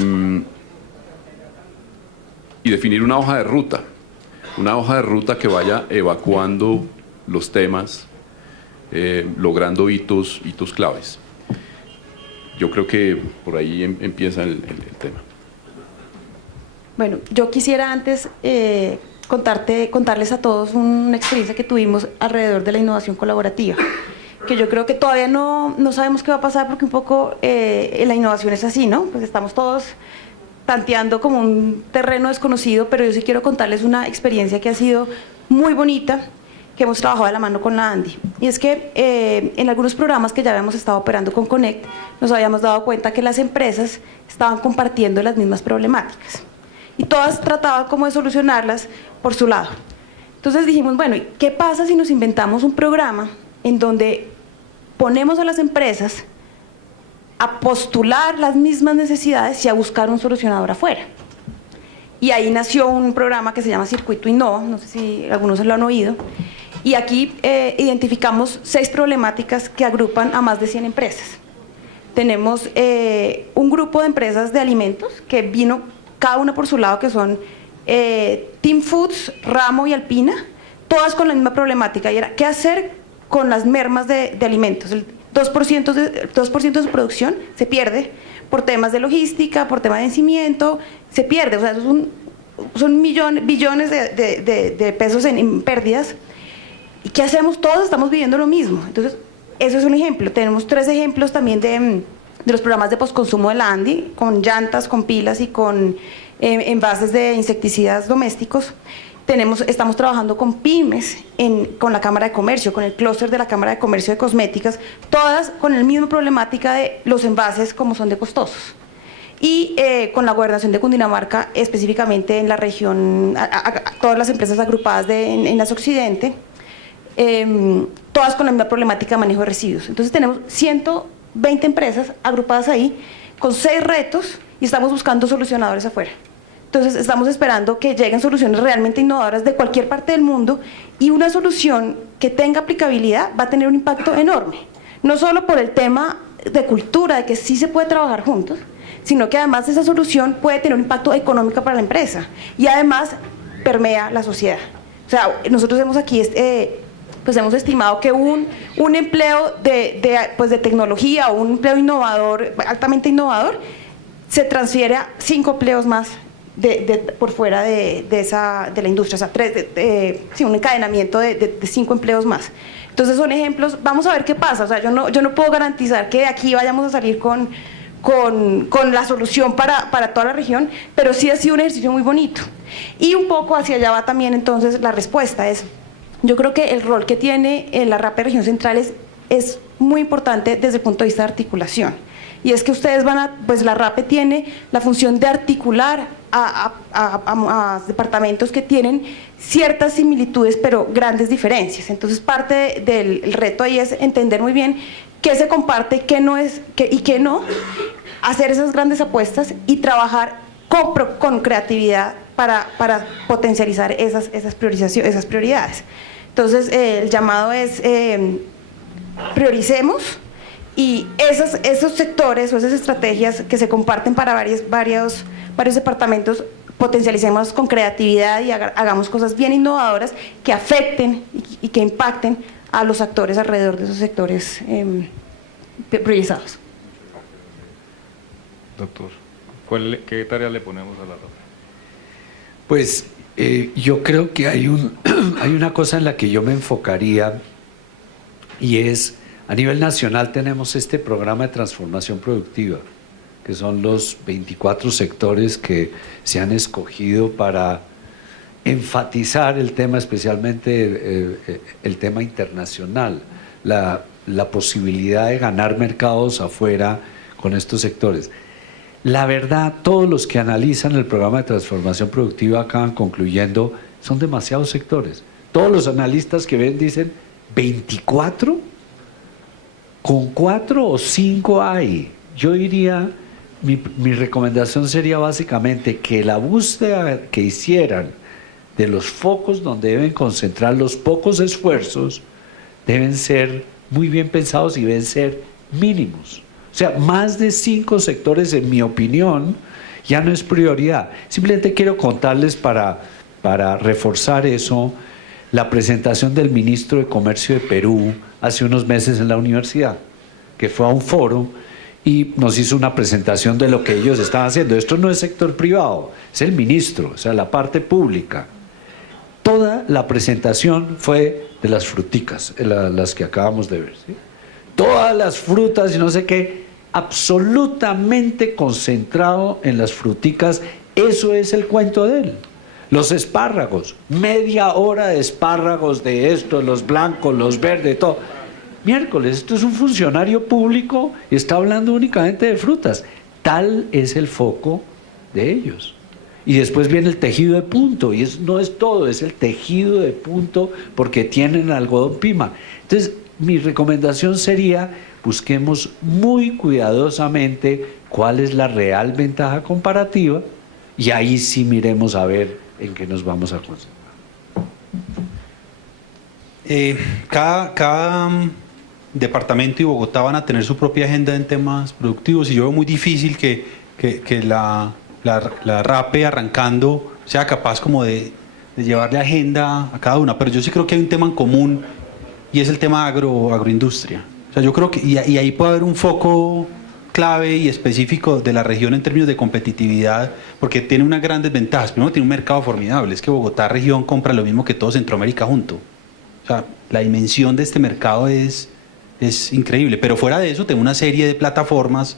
definir una hoja de ruta que vaya evacuando los temas, logrando hitos claves. Yo creo que por ahí empieza el tema. Bueno, yo quisiera antes contarles a todos una experiencia que tuvimos alrededor de la innovación colaborativa. que yo creo que todavía no sabemos qué va a pasar porque un poco la innovación es así, ¿no? Pues estamos todos tanteando como un terreno desconocido, pero yo sí quiero contarles una experiencia que ha sido muy bonita, que hemos trabajado de la mano con la ANDI. Y es que en algunos programas que ya habíamos estado operando con Connect, nos habíamos dado cuenta que las empresas estaban compartiendo las mismas problemáticas. Y todas trataban como de solucionarlas por su lado. Entonces dijimos, bueno, ¿qué pasa si nos inventamos un programa en donde ponemos a las empresas a postular las mismas necesidades y a buscar un solucionador afuera? Y ahí nació un programa que se llama Circuito Innova, no sé si algunos se lo han oído, y aquí identificamos 6 problemáticas que agrupan a más de 100 empresas. Tenemos un grupo de empresas de alimentos que vino cada una por su lado, que son Team Foods, Ramo y Alpina, todas con la misma problemática, y era qué hacer con las mermas de alimentos. El 2% de su producción se pierde por temas de logística, por temas de vencimiento, se pierde, o sea, son billones de pesos en pérdidas. ¿Y qué hacemos? Todos estamos viviendo lo mismo. Entonces, eso es un ejemplo. Tenemos 3 ejemplos también de los programas de postconsumo de la ANDI, con llantas, con pilas y con envases de insecticidas domésticos. Estamos trabajando con pymes, con la Cámara de Comercio, con el clúster de la Cámara de Comercio de Cosméticas, todas con la misma problemática de los envases como son de costosos. Y con la Gobernación de Cundinamarca, específicamente en la región, todas las empresas agrupadas en las Occidente, todas con la misma problemática de manejo de residuos. Entonces tenemos 120 empresas agrupadas ahí, con 6 retos, y estamos buscando solucionadores afuera. Entonces estamos esperando que lleguen soluciones realmente innovadoras de cualquier parte del mundo, y una solución que tenga aplicabilidad va a tener un impacto enorme, no solo por el tema de cultura, de que sí se puede trabajar juntos, sino que además esa solución puede tener un impacto económico para la empresa y además permea la sociedad. O sea, nosotros hemos aquí pues hemos estimado que un empleo de tecnología o un empleo innovador, altamente innovador, se transfiere a 5 empleos más por fuera de la industria, o sea, un encadenamiento de 5 empleos más. Entonces son ejemplos, vamos a ver qué pasa. O sea, yo no puedo garantizar que de aquí vayamos a salir con la solución para toda la región, pero sí ha sido un ejercicio muy bonito. Y un poco hacia allá va también entonces la respuesta. Yo creo que el rol que tiene la RAPE Región Central es muy importante desde el punto de vista de articulación. Y es que ustedes pues la RAPE tiene la función de articular a departamentos que tienen ciertas similitudes pero grandes diferencias. Entonces parte del reto ahí es entender muy bien qué se comparte, qué no es y qué no, hacer esas grandes apuestas y trabajar con creatividad para potencializar esas prioridades. Entonces el llamado es prioricemos, y esos sectores o esas estrategias que se comparten para varios departamentos, potencialicemos con creatividad y hagamos cosas bien innovadoras que afecten y que impacten a los actores alrededor de esos sectores priorizados. Doctor, ¿qué tarea le ponemos a la RAPE? Pues yo creo que hay una cosa en la que yo me enfocaría, y es, a nivel nacional tenemos este programa de transformación productiva, que son los 24 sectores que se han escogido para enfatizar el tema, especialmente el tema internacional, la posibilidad de ganar mercados afuera con estos sectores. La verdad, todos los que analizan el programa de transformación productiva acaban concluyendo, son demasiados sectores. Todos los analistas que ven dicen, 24, con 4 o 5 hay. Yo diría, mi recomendación sería básicamente que la búsqueda que hicieran de los focos donde deben concentrar los pocos esfuerzos deben ser muy bien pensados y deben ser mínimos. O sea, más de 5 sectores, en mi opinión, ya no es prioridad. Simplemente quiero contarles para reforzar eso, la presentación del ministro de Comercio de Perú hace unos meses en la universidad, que fue a un foro y nos hizo una presentación de lo que ellos estaban haciendo. Esto no es sector privado, es el ministro, o sea, la parte pública. Toda la presentación fue de las fruticas, las que acabamos de ver, ¿sí? todas las frutas y no sé qué, absolutamente concentrado en las fruticas. Eso es el cuento de él. Los espárragos, media hora de espárragos de estos, los blancos, los verdes, todo. Miércoles, esto es un funcionario público y está hablando únicamente de frutas. Tal es el foco de ellos. Y después viene el tejido de punto, y no es todo, es el tejido de punto porque tienen algodón pima. Entonces, mi recomendación sería, busquemos muy cuidadosamente cuál es la real ventaja comparativa y ahí sí miremos a ver en qué nos vamos a concentrar. Cada departamento y Bogotá van a tener su propia agenda en temas productivos y yo veo muy difícil que la RAPE arrancando sea capaz como de llevarle agenda a cada una, pero yo sí creo que hay un tema en común y es el tema agroindustria. O sea, yo creo que y ahí puede haber un foco clave y específico de la región en términos de competitividad, porque tiene unas grandes ventajas. Primero, tiene un mercado formidable, es que Bogotá región compra lo mismo que todo Centroamérica junto. O sea, la dimensión de este mercado es increíble, pero fuera de eso tengo una serie de plataformas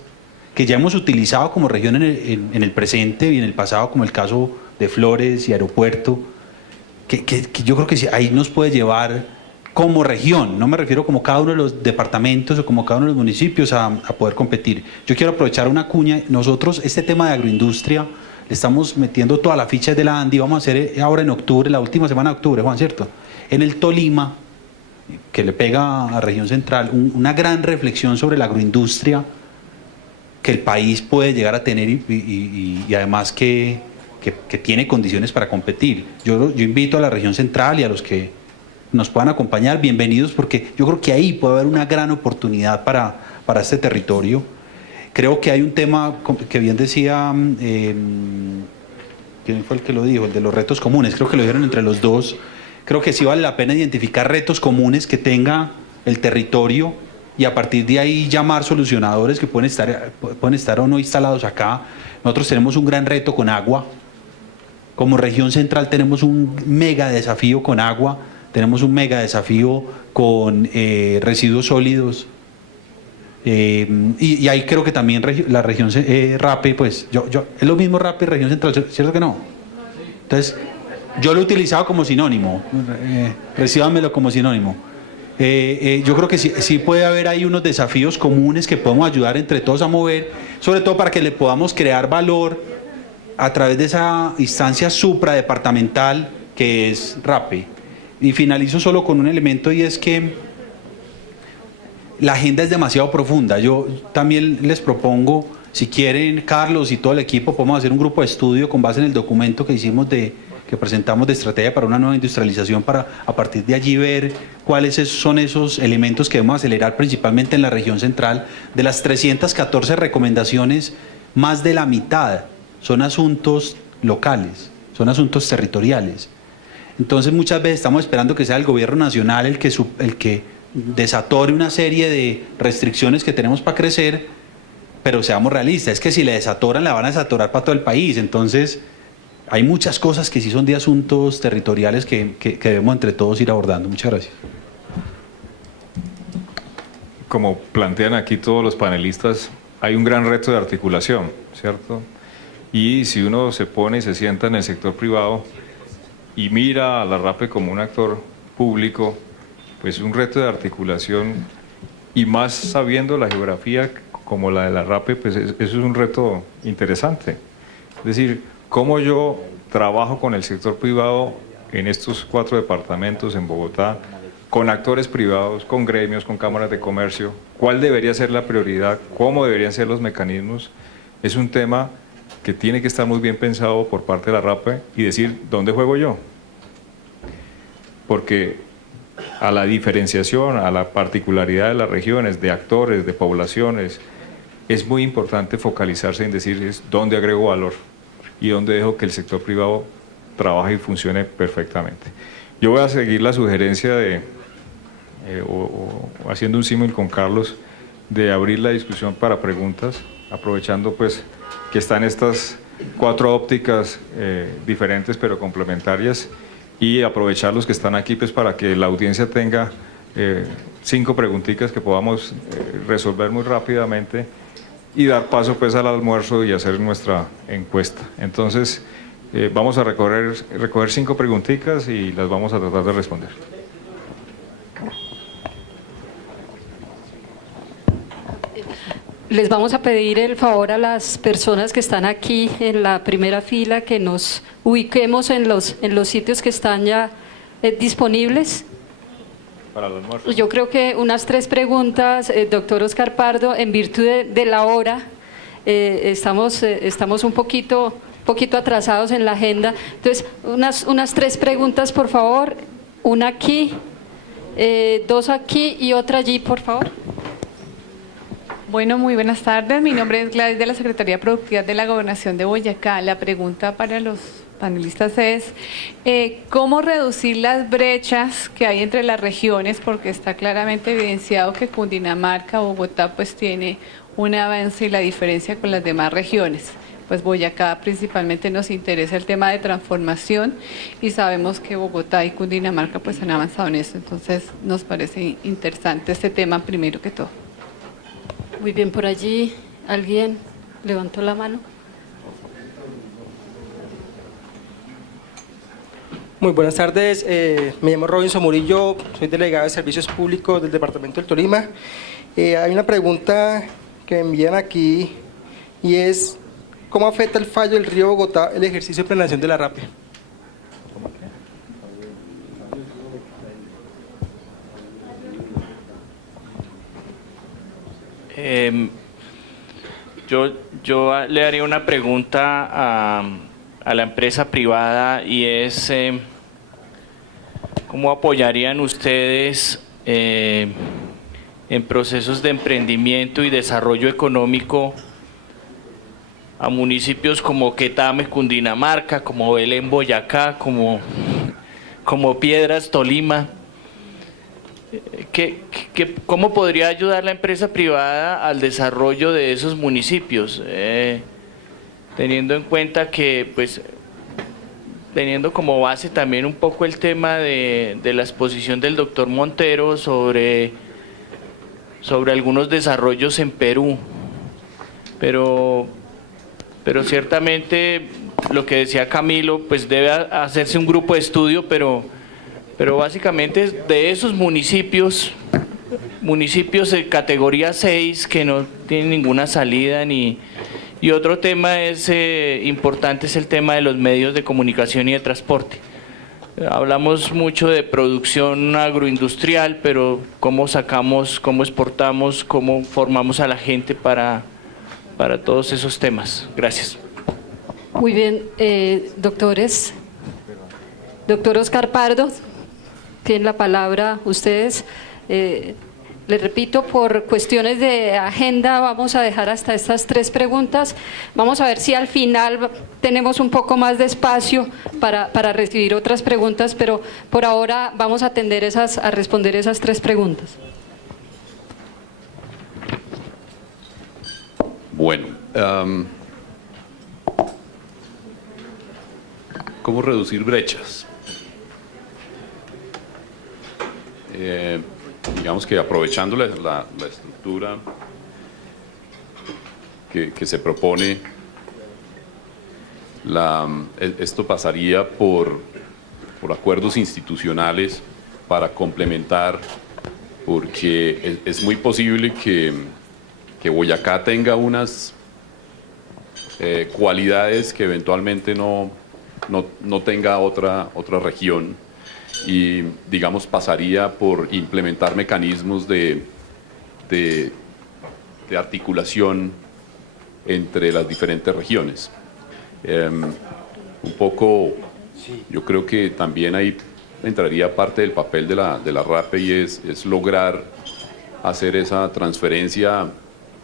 que ya hemos utilizado como región en el presente y en el pasado, como el caso de Flores y Aeropuerto, que yo creo que ahí nos puede llevar como región, no me refiero como cada uno de los departamentos o como cada uno de los municipios a poder competir. Yo quiero aprovechar una cuña, nosotros este tema de agroindustria le estamos metiendo toda la ficha de la ANDI, vamos a hacer ahora en octubre, la última semana de octubre, Juan, ¿cierto? En el Tolima, que le pega a región central, una gran reflexión sobre la agroindustria que el país puede llegar a tener y además que tiene condiciones para competir. Yo invito a la región central y a los que nos puedan acompañar, bienvenidos, porque yo creo que ahí puede haber una gran oportunidad para este territorio. Creo que hay un tema que bien decía, ¿quién fue el que lo dijo? El de los retos comunes, creo que lo dijeron entre los dos. Creo que sí vale la pena identificar retos comunes que tenga el territorio y a partir de ahí llamar solucionadores que pueden estar o no instalados acá. Nosotros tenemos un gran reto con agua. Como región central tenemos un mega desafío con agua, tenemos un mega desafío con residuos sólidos. Y ahí creo que también la región RAPE, pues es lo mismo RAPE y región central, ¿cierto que no? Entonces, yo lo he utilizado como sinónimo, recíbanmelo como sinónimo. Yo creo que sí puede haber ahí unos desafíos comunes que podemos ayudar entre todos a mover, sobre todo para que le podamos crear valor a través de esa instancia supradepartamental que es RAPE. Y finalizo solo con un elemento y es que la agenda es demasiado profunda. Yo también les propongo, si quieren, Carlos y todo el equipo, podemos hacer un grupo de estudio con base en el documento que hicimos que presentamos de estrategia para una nueva industrialización, para a partir de allí ver cuáles son esos elementos que debemos acelerar principalmente en la región central. De las 314 recomendaciones, más de la mitad son asuntos locales, son asuntos territoriales. Entonces muchas veces estamos esperando que sea el gobierno nacional el que desatore una serie de restricciones que tenemos para crecer, pero seamos realistas, es que si le desatoran, la van a desatorar para todo el país. Entonces hay muchas cosas que sí son de asuntos territoriales que debemos entre todos ir abordando. Muchas gracias. Como plantean aquí todos los panelistas, hay un gran reto de articulación, ¿cierto? Y si uno se pone y se sienta en el sector privado y mira a la RAPE como un actor público, pues un reto de articulación, y más sabiendo la geografía como la de la RAPE, pues eso es un reto interesante. Es decir, cómo yo trabajo con el sector privado en estos 4 departamentos en Bogotá, con actores privados, con gremios, con cámaras de comercio, cuál debería ser la prioridad, cómo deberían ser los mecanismos, es un tema que tiene que estar muy bien pensado por parte de la RAPE y decir, ¿dónde juego yo? Porque a la diferenciación, a la particularidad de las regiones, de actores, de poblaciones, es muy importante focalizarse en decir dónde agrego valor y dónde dejo que el sector privado trabaje y funcione perfectamente. Yo voy a seguir la sugerencia de, haciendo un símil con Carlos, de abrir la discusión para preguntas, aprovechando pues que están estas 4 ópticas diferentes pero complementarias, y aprovechar los que están aquí pues para que la audiencia tenga 5 preguntitas que podamos resolver muy rápidamente y dar paso pues al almuerzo y hacer nuestra encuesta. Entonces, vamos a recoger 5 preguntitas y las vamos a tratar de responder. Les vamos a pedir el favor a las personas que están aquí en la primera fila que nos ubiquemos en los sitios que están ya disponibles. Para el almuerzo. Yo creo que unas 3 preguntas, doctor Oscar Pardo, en virtud de la hora, estamos un poquito atrasados en la agenda. Entonces, unas 3 preguntas, por favor. Una aquí, 2 aquí y otra allí, por favor. Bueno, muy buenas tardes. Mi nombre es Gladys de la Secretaría de Productividad de la Gobernación de Boyacá. La pregunta para los panelistas es ¿cómo reducir las brechas que hay entre las regiones? Porque está claramente evidenciado que Cundinamarca, Bogotá, pues tiene un avance y la diferencia con las demás regiones. Pues Boyacá principalmente nos interesa el tema de transformación y sabemos que Bogotá y Cundinamarca pues han avanzado en eso. Entonces nos parece interesante este tema primero que todo. Muy bien, por allí, ¿alguien levantó la mano? Muy buenas tardes, me llamo Robinson Murillo, soy delegado de Servicios Públicos del Departamento del Tolima. Hay una pregunta que me envían aquí y es ¿cómo afecta el fallo del río Bogotá el ejercicio de planeación de la RAPE? Yo le haría una pregunta a la empresa privada y es ¿cómo apoyarían ustedes en procesos de emprendimiento y desarrollo económico a municipios como Quetame, Cundinamarca, como Belén, Boyacá, como Piedras, Tolima? ¿Cómo podría ayudar la empresa privada al desarrollo de esos municipios? Teniendo en cuenta que, pues, teniendo como base también un poco el tema de la exposición del doctor Montero sobre algunos desarrollos en Perú. Pero ciertamente lo que decía Camilo, pues debe hacerse un grupo de estudio, pero básicamente de esos municipios de categoría 6 que no tienen ninguna salida y otro tema importante es el tema de los medios de comunicación y de transporte. Hablamos mucho de producción agroindustrial, pero cómo sacamos, cómo exportamos, cómo formamos a la gente para todos esos temas. Gracias. Muy bien, doctores. Doctor Oscar Pardo, tienen la palabra ustedes. Les repito, por cuestiones de agenda vamos a dejar hasta estas 3 preguntas. Vamos a ver si al final tenemos un poco más de espacio para recibir otras preguntas, pero por ahora vamos a a responder esas 3 preguntas. Bueno, ¿cómo reducir brechas? Digamos que aprovechando la estructura que se propone, esto pasaría por acuerdos institucionales para complementar, porque es muy posible que Boyacá tenga unas cualidades que eventualmente no tenga otra región. Y, digamos, pasaría por implementar mecanismos de articulación entre las diferentes regiones. Un poco, yo creo que también ahí entraría parte del papel de la RAPE y es lograr hacer esa transferencia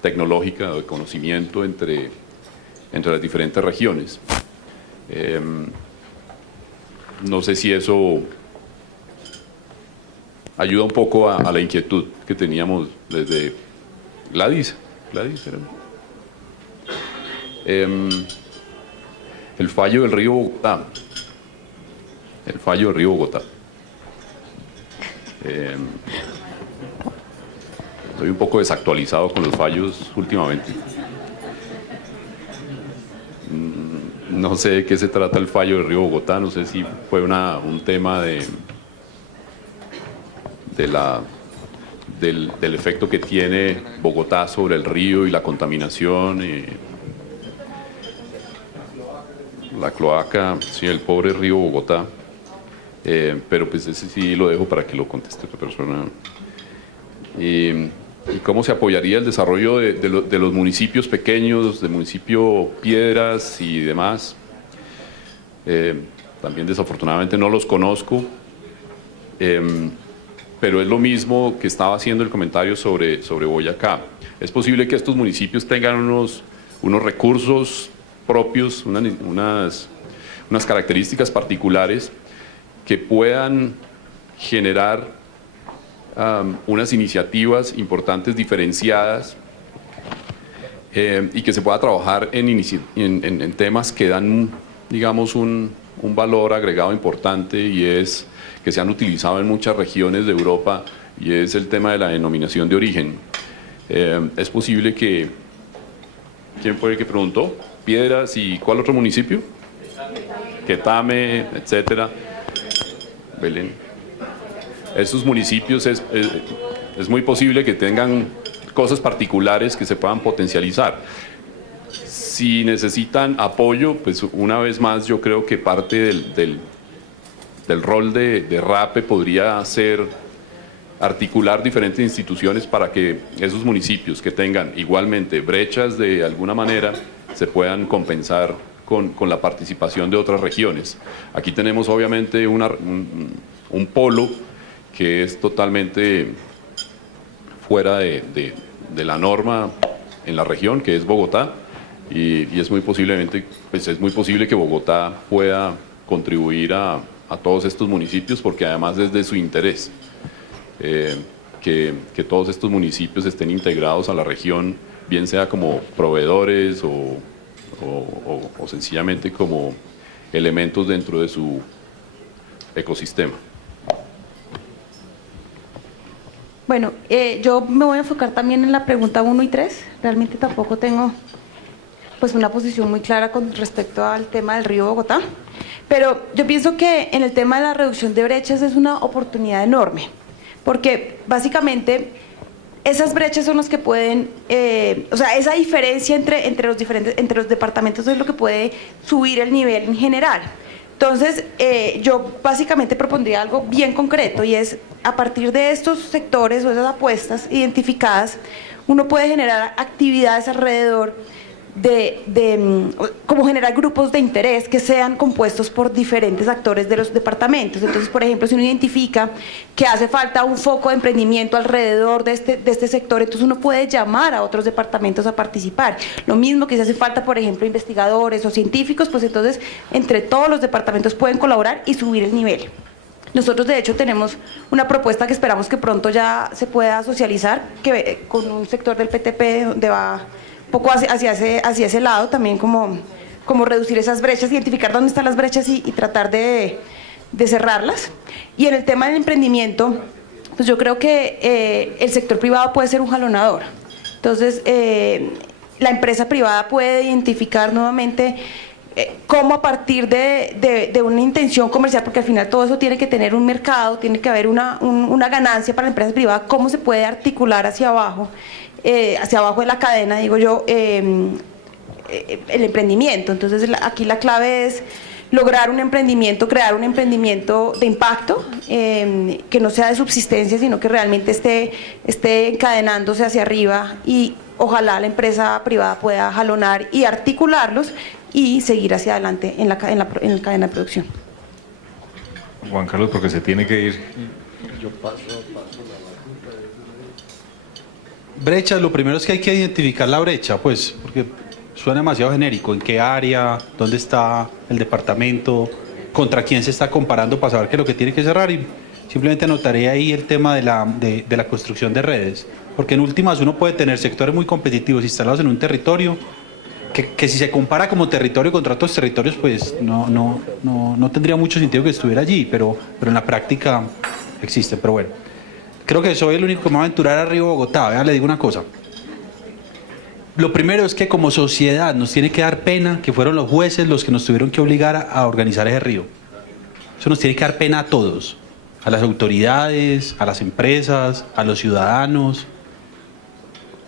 tecnológica o de conocimiento entre las diferentes regiones. No sé si eso ayuda un poco a la inquietud que teníamos desde Gladys ¿era? El fallo del río Bogotá. Estoy un poco desactualizado con los fallos últimamente. No sé de qué se trata el fallo del río Bogotá, no sé si fue un tema del efecto que tiene Bogotá sobre el río y la contaminación. La cloaca, sí, el pobre río Bogotá. Pero pues ese sí lo dejo para que lo conteste otra persona. ¿Y cómo se apoyaría el desarrollo de los municipios pequeños, del municipio Piedras y demás? También desafortunadamente no los conozco, pero es lo mismo que estaba haciendo el comentario sobre Boyacá. Es posible que estos municipios tengan unos recursos propios, unas características particulares que puedan generar unas iniciativas importantes diferenciadas y que se pueda trabajar en temas que dan, digamos, un valor agregado importante, y es que se han utilizado en muchas regiones de Europa, y es el tema de la denominación de origen. Es posible que... ¿Quién fue el que preguntó? Piedras y ¿cuál otro municipio? Quetame, etcétera. Belén. Estos municipios es muy posible que tengan cosas particulares que se puedan potencializar. Si necesitan apoyo, pues una vez más yo creo que parte del rol de RAPE podría ser articular diferentes instituciones para que esos municipios que tengan igualmente brechas de alguna manera se puedan compensar con la participación de otras regiones. Aquí tenemos obviamente un polo que es totalmente fuera de la norma en la región, que es Bogotá, y es muy posible que Bogotá pueda contribuir a todos estos municipios, porque además es de su interés que todos estos municipios estén integrados a la región, bien sea como proveedores o sencillamente como elementos dentro de su ecosistema. Bueno, yo me voy a enfocar también en la pregunta 1 y 3. Realmente tampoco tengo pues una posición muy clara con respecto al tema del río Bogotá, pero yo pienso que en el tema de la reducción de brechas es una oportunidad enorme, porque básicamente esas brechas son las que pueden, o sea, esa diferencia entre los departamentos es lo que puede subir el nivel en general. Entonces, yo básicamente propondría algo bien concreto, y es, a partir de estos sectores o esas apuestas identificadas, uno puede generar actividades alrededor como generar grupos de interés que sean compuestos por diferentes actores de los departamentos. Entonces, por ejemplo, si uno identifica que hace falta un foco de emprendimiento alrededor de este sector, entonces uno puede llamar a otros departamentos a participar. Lo mismo que si hace falta, por ejemplo, investigadores o científicos, pues entonces entre todos los departamentos pueden colaborar y subir el nivel. Nosotros, de hecho, tenemos una propuesta que esperamos que pronto ya se pueda socializar, con un sector del PTP donde va poco hacia ese lado, también como reducir esas brechas, identificar dónde están las brechas y tratar de cerrarlas. Y en el tema del emprendimiento, pues yo creo que el sector privado puede ser un jalonador. Entonces, la empresa privada puede identificar nuevamente cómo, a partir de una intención comercial, porque al final todo eso tiene que tener un mercado, tiene que haber una ganancia para la empresa privada, cómo se puede articular hacia abajo de la cadena, digo yo, el emprendimiento. Entonces aquí la clave es lograr un emprendimiento, crear un emprendimiento de impacto, que no sea de subsistencia, sino que realmente esté encadenándose hacia arriba, y ojalá la empresa privada pueda jalonar y articularlos y seguir hacia adelante en la cadena de producción. Juan Carlos, porque se tiene que ir. Yo paso brechas, lo primero es que hay que identificar la brecha, pues, porque suena demasiado genérico. ¿En qué área? ¿Dónde está el departamento? ¿Contra quién se está comparando para saber qué es lo que tiene que cerrar? Y simplemente anotaré ahí el tema de la construcción de redes, porque en últimas uno puede tener sectores muy competitivos instalados en un territorio que si se compara como territorio contra otros territorios, pues no tendría mucho sentido que estuviera allí, pero en la práctica existe. Pero bueno, creo que soy el único que me va a aventurar a Río Bogotá. Vea, le digo una cosa. Lo primero es que como sociedad nos tiene que dar pena que fueron los jueces los que nos tuvieron que obligar a organizar ese río. Eso nos tiene que dar pena a todos, a las autoridades, a las empresas, a los ciudadanos.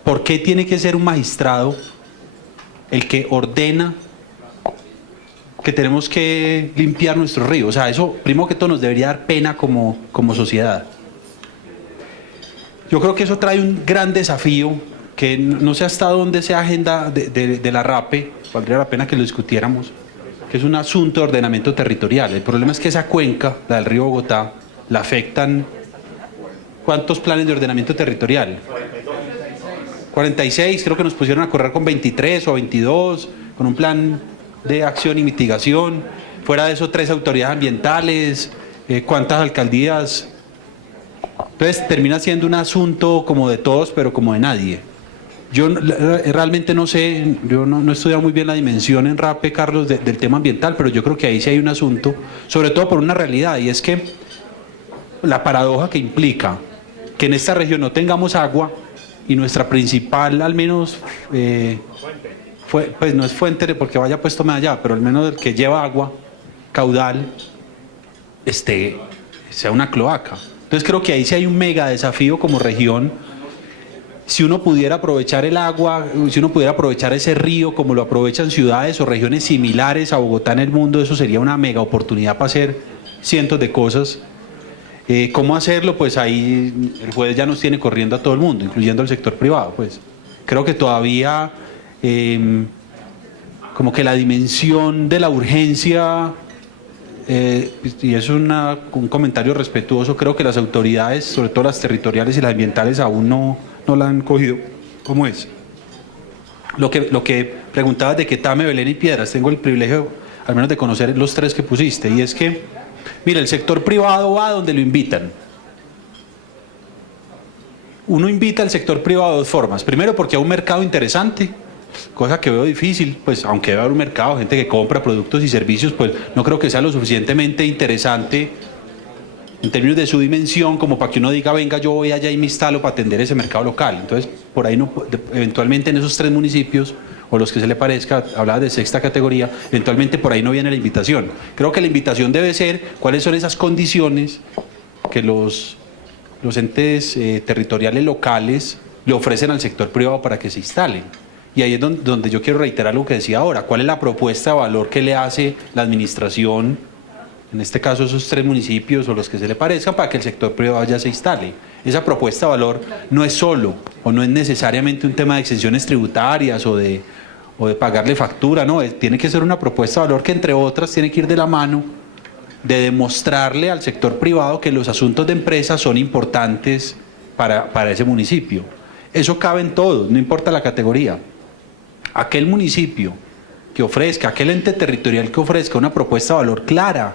¿Por qué tiene que ser un magistrado el que ordena que tenemos que limpiar nuestro río? O sea, eso primero que todo nos debería dar pena como sociedad. Yo creo que eso trae un gran desafío que no sé hasta dónde sea agenda de la RAPE, valdría la pena que lo discutiéramos, que es un asunto de ordenamiento territorial. El problema es que esa cuenca, la del río Bogotá, la afectan ¿cuántos planes de ordenamiento territorial? 46, creo que nos pusieron a correr con 23 o 22, con un plan de acción y mitigación. Fuera de eso, 3 autoridades ambientales, ¿cuántas alcaldías? Entonces termina siendo un asunto como de todos, pero como de nadie. Yo realmente no sé, yo no he estudiado muy bien la dimensión en RAPE, Carlos, del tema ambiental, pero yo creo que ahí sí hay un asunto, sobre todo por una realidad, y es que la paradoja que implica que en esta región no tengamos agua y nuestra principal, al menos, pues no es fuente porque vaya puesto más allá, pero al menos el que lleva agua, caudal, sea una cloaca. Entonces creo que ahí sí hay un mega desafío como región. Si uno pudiera aprovechar el agua, si uno pudiera aprovechar ese río como lo aprovechan ciudades o regiones similares a Bogotá en el mundo, eso sería una mega oportunidad para hacer cientos de cosas. ¿Cómo hacerlo? Pues ahí el juez ya nos tiene corriendo a todo el mundo, incluyendo el sector privado. Pues creo que todavía como que la dimensión de la urgencia, y es un comentario respetuoso, creo que las autoridades, sobre todo las territoriales y las ambientales, aún no la han cogido como es. Lo que preguntabas de Quetame, Belén y Piedras, tengo el privilegio al menos de conocer los 3 que pusiste, y es que, mira, el sector privado va donde lo invitan. Uno invita al sector privado de 2 formas. Primero, porque hay un mercado interesante, cosa que veo difícil, pues aunque debe haber un mercado, gente que compra productos y servicios, pues no creo que sea lo suficientemente interesante en términos de su dimensión como para que uno diga, venga, yo voy allá y me instalo para atender ese mercado local. Entonces, por ahí no, eventualmente en esos 3 municipios, o los que se le parezca, hablaba de 6ª categoría, eventualmente por ahí no viene la invitación. Creo que la invitación debe ser cuáles son esas condiciones que los entes territoriales locales le ofrecen al sector privado para que se instalen. Y ahí es donde yo quiero reiterar lo que decía ahora, cuál es la propuesta de valor que le hace la administración, en este caso esos 3 municipios o los que se le parezcan, para que el sector privado ya se instale. Esa propuesta de valor no es solo o no es necesariamente un tema de exenciones tributarias o de pagarle factura, no, tiene que ser una propuesta de valor que entre otras tiene que ir de la mano de demostrarle al sector privado que los asuntos de empresas son importantes para ese municipio. Eso cabe en todo, no importa la categoría. Aquel municipio que ofrezca, aquel ente territorial que ofrezca una propuesta de valor clara,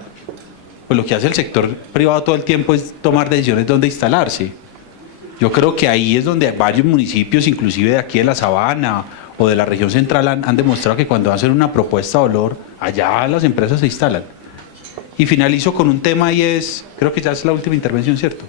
pues lo que hace el sector privado todo el tiempo es tomar decisiones de dónde instalarse. Yo creo que ahí es donde varios municipios, inclusive de aquí de la Sabana o de la región central, han demostrado que cuando hacen una propuesta de valor, allá las empresas se instalan. Y finalizo con un tema y es, creo que ya es la última intervención, ¿cierto?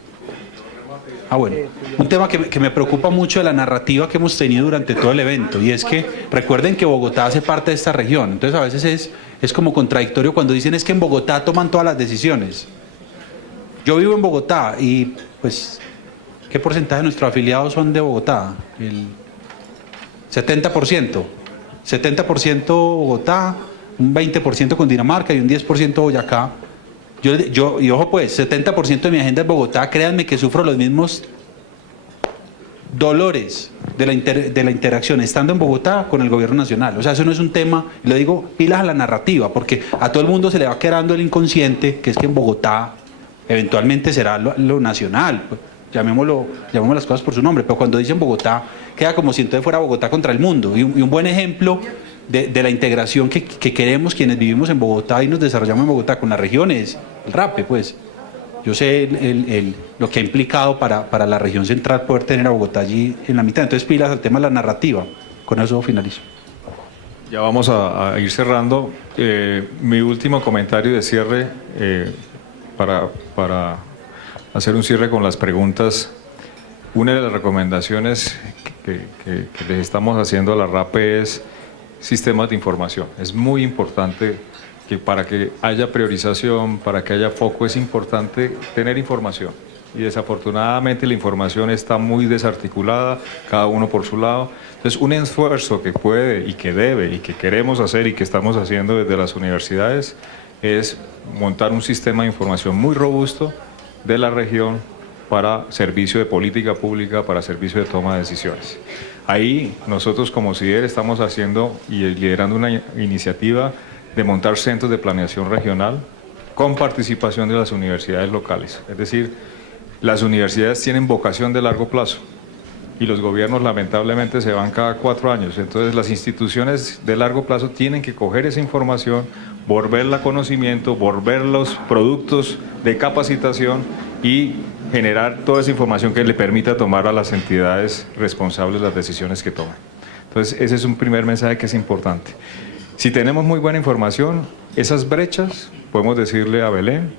Bueno, un tema que me preocupa mucho de la narrativa que hemos tenido durante todo el evento, y es que recuerden que Bogotá hace parte de esta región, entonces a veces es como contradictorio cuando dicen es que en Bogotá toman todas las decisiones. Yo vivo en Bogotá y pues, ¿qué porcentaje de nuestros afiliados son de Bogotá? El 70%. 70% Bogotá, un 20% Cundinamarca y un 10% Boyacá. Y ojo pues, 70% de mi agenda es Bogotá, créanme que sufro los mismos dolores de la interacción estando en Bogotá con el gobierno nacional. O sea, eso no es un tema, y lo digo, pilas a la narrativa, porque a todo el mundo se le va quedando el inconsciente, que es que en Bogotá eventualmente será lo nacional, pues, llamemos las cosas por su nombre, pero cuando dicen Bogotá, queda como si entonces fuera Bogotá contra el mundo. Y un buen ejemplo de la integración que queremos quienes vivimos en Bogotá y nos desarrollamos en Bogotá con las regiones, el RAPE, pues. Yo sé lo que ha implicado para la región central poder tener a Bogotá allí en la mitad. Entonces, pilas al tema de la narrativa. Con eso finalizo. Ya vamos a ir cerrando. Mi último comentario de cierre, para hacer un cierre con las preguntas Una de las recomendaciones que les estamos haciendo a la RAPE es sistemas de información. Es muy importante que para que haya priorización, para que haya foco, es importante tener información. Y desafortunadamente la información está muy desarticulada, cada uno por su lado. Entonces, un esfuerzo que puede y que debe y que queremos hacer y que estamos haciendo desde las universidades es montar un sistema de información muy robusto de la región para servicio de política pública, para servicio de toma de decisiones. Ahí nosotros como CIDER estamos haciendo y liderando una iniciativa de montar centros de planeación regional con participación de las universidades locales. Es decir, las universidades tienen vocación de largo plazo y los gobiernos lamentablemente se van cada 4 años. Entonces las instituciones de largo plazo tienen que coger esa información, volverla a conocimiento, volver los productos de capacitación y generar toda esa información que le permita tomar a las entidades responsables las decisiones que toman. Entonces ese es un primer mensaje que es importante. Si tenemos muy buena información, esas brechas, podemos decirle a Belén,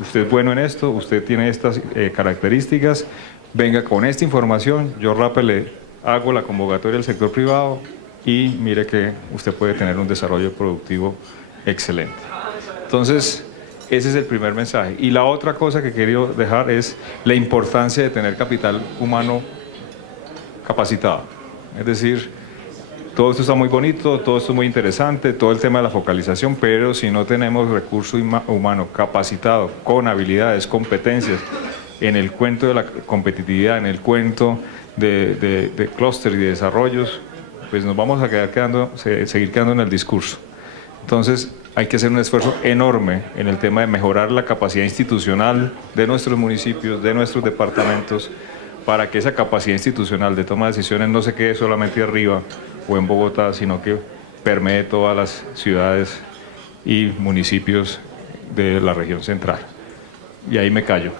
usted es bueno en esto, usted tiene estas características, venga con esta información, yo RAPE le hago la convocatoria al sector privado y mire que usted puede tener un desarrollo productivo excelente. Entonces, ese es el primer mensaje. Y la otra cosa que quería dejar es la importancia de tener capital humano capacitado. Es decir, todo esto está muy bonito, todo esto es muy interesante, todo el tema de la focalización, pero si no tenemos recurso humano capacitado, con habilidades, competencias, en el cuento de la competitividad, en el cuento de clúster y de desarrollos, pues nos vamos a seguir quedando en el discurso. Entonces, hay que hacer un esfuerzo enorme en el tema de mejorar la capacidad institucional de nuestros municipios, de nuestros departamentos, para que esa capacidad institucional de toma de decisiones no se quede solamente arriba o en Bogotá, sino que permee todas las ciudades y municipios de la región central. Y ahí me callo.